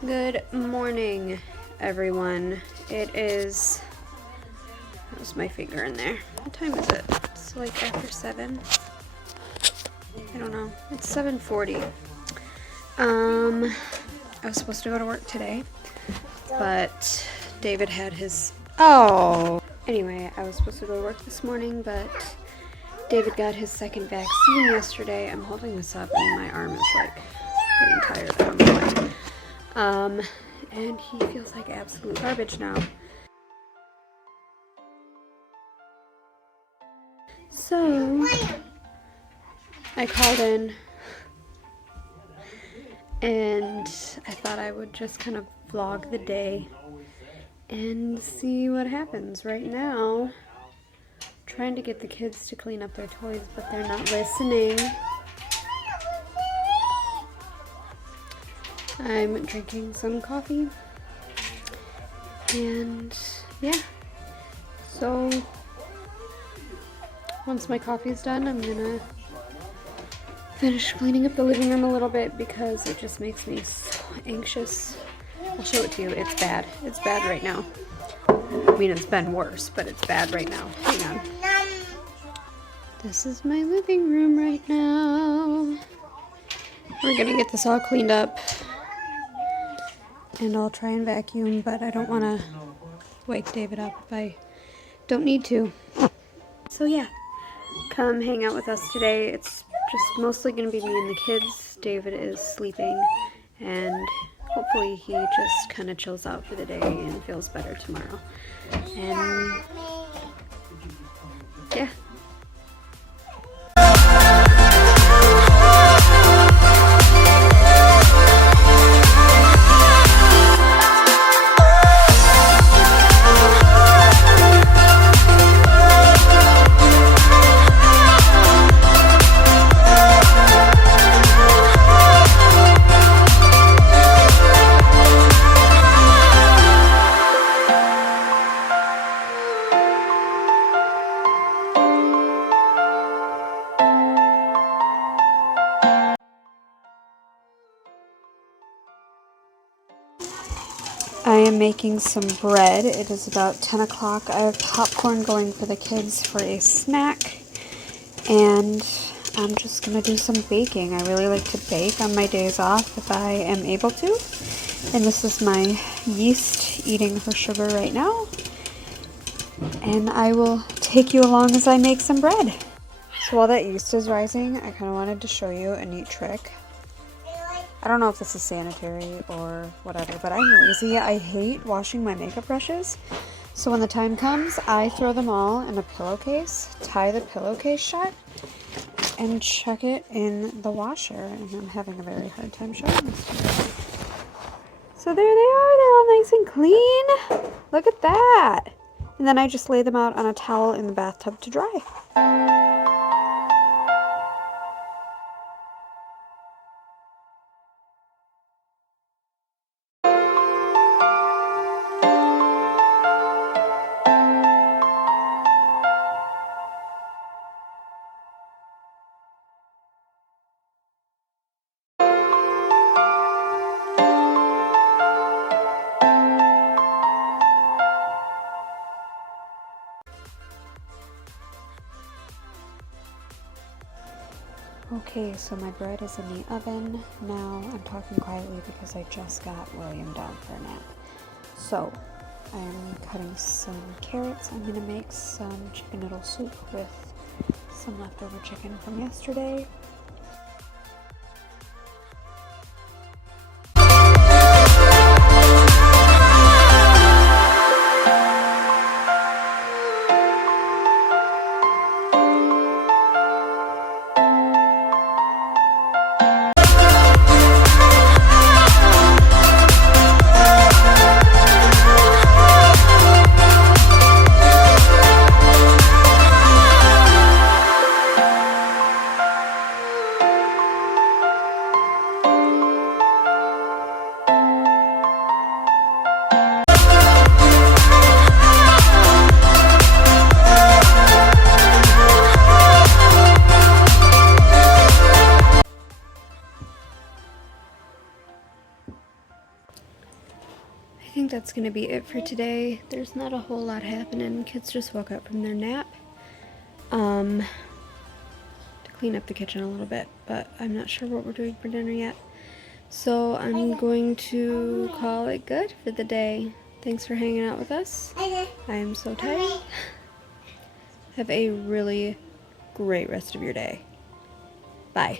Good morning, everyone. It is, how's my finger in there? What time is it? It's like after 7. I don't know. It's 7:40. I was supposed to go to work today, but David had his, anyway, I was supposed to go to work this morning, but David got his second vaccine yesterday. I'm holding this up and my arm is like getting tired. I don't know why. And he feels like absolute garbage now. So I called in and I thought I would just kind of vlog the day and see what happens. Right now, trying to get the kids to clean up their toys, but they're not listening. I'm drinking some coffee, and yeah, so once my coffee's done, I'm gonna finish cleaning up the living room a little bit because it just makes me so anxious. I'll show it to you. It's bad. It's bad right now. I mean, it's been worse, but it's bad right now. Hang on. This is my living room right now. We're gonna get this all cleaned up. And I'll try and vacuum, but I don't want to wake David up if I don't need to. So yeah, come hang out with us today. It's just mostly going to be me and the kids. David is sleeping, and hopefully he just kind of chills out for the day and feels better tomorrow. And yeah. I am making some bread. It is about 10 o'clock. I have popcorn going for the kids for a snack, and I'm just going to do some baking. I really like to bake on my days off if I am able to. And this is my yeast eating her sugar right now. And I will take you along as I make some bread. So while that yeast is rising, I kind of wanted to show you a neat trick. I don't know if this is sanitary or whatever, but I'm lazy. I hate washing my makeup brushes. So when the time comes, I throw them all in a pillowcase, tie the pillowcase shut, and chuck it in the washer. And I'm having a very hard time showing this to you. So there they are. They're all nice and clean. Look at that. And then I just lay them out on a towel in the bathtub to dry. Okay, so my bread is in the oven. Now I'm talking quietly because I just got William down for a nap. So I'm cutting some carrots. I'm gonna make some chicken noodle soup with some leftover chicken from yesterday. I think that's going to be it for today. There's not a whole lot happening. Kids just woke up from their nap. To clean up the kitchen a little bit, but I'm not sure what we're doing for dinner yet. So I'm going to call it good for the day. Thanks for hanging out with us. I am so tired. Have a really great rest of your day. Bye.